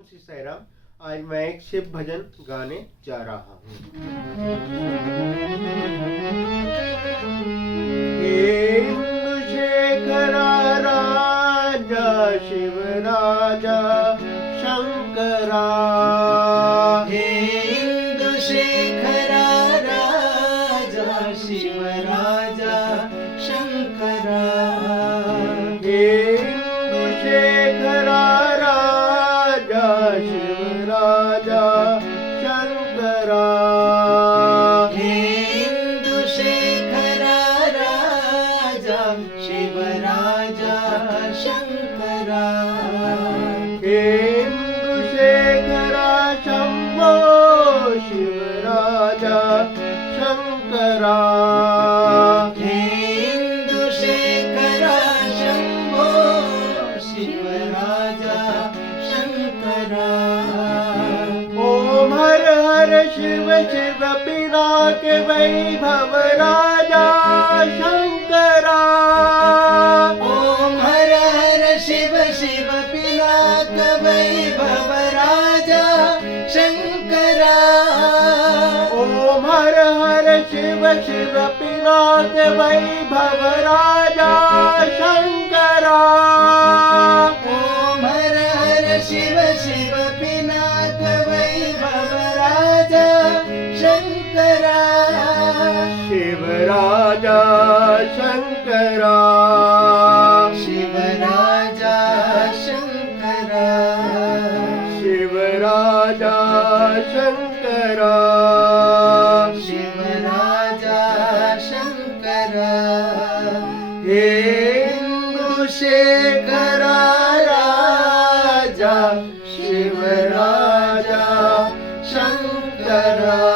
ओम श्री साई राम। आज मैं एक शिव भजन गाने जा रहा हूँ। इंदु शेखरा राजा शिव राजा शंकरा, इंदु शेखरा राजा शिव राजा शंकरा, इंदु शेखरा राजा शिव राजा शंकरा, इंदु शेखरा राजा शिव राजा शंकरा, इंदु शेखरा शंभो शिव राजा शंकरा, इंदु शेखरा शंभो शिव राजा शंकरा, ओम हर हर शिव शिव पिनाक वैभव राजा शंकरा, ओम हर हर शिव शिव पिनाक वैभव राजा शंकरा, ओम हर हर शिव शिव पिनाक वैभव राजा शंकरा, ओम हर हर शिव शिव पिनाक वैभव राजा शंकरा, शिव राजा शंकरा, शिव राजा शंकरा, शिव राजा शंकरा, शिव राजा शंकरा, इंदु शेखरा राजा शिव राजा शंकरा।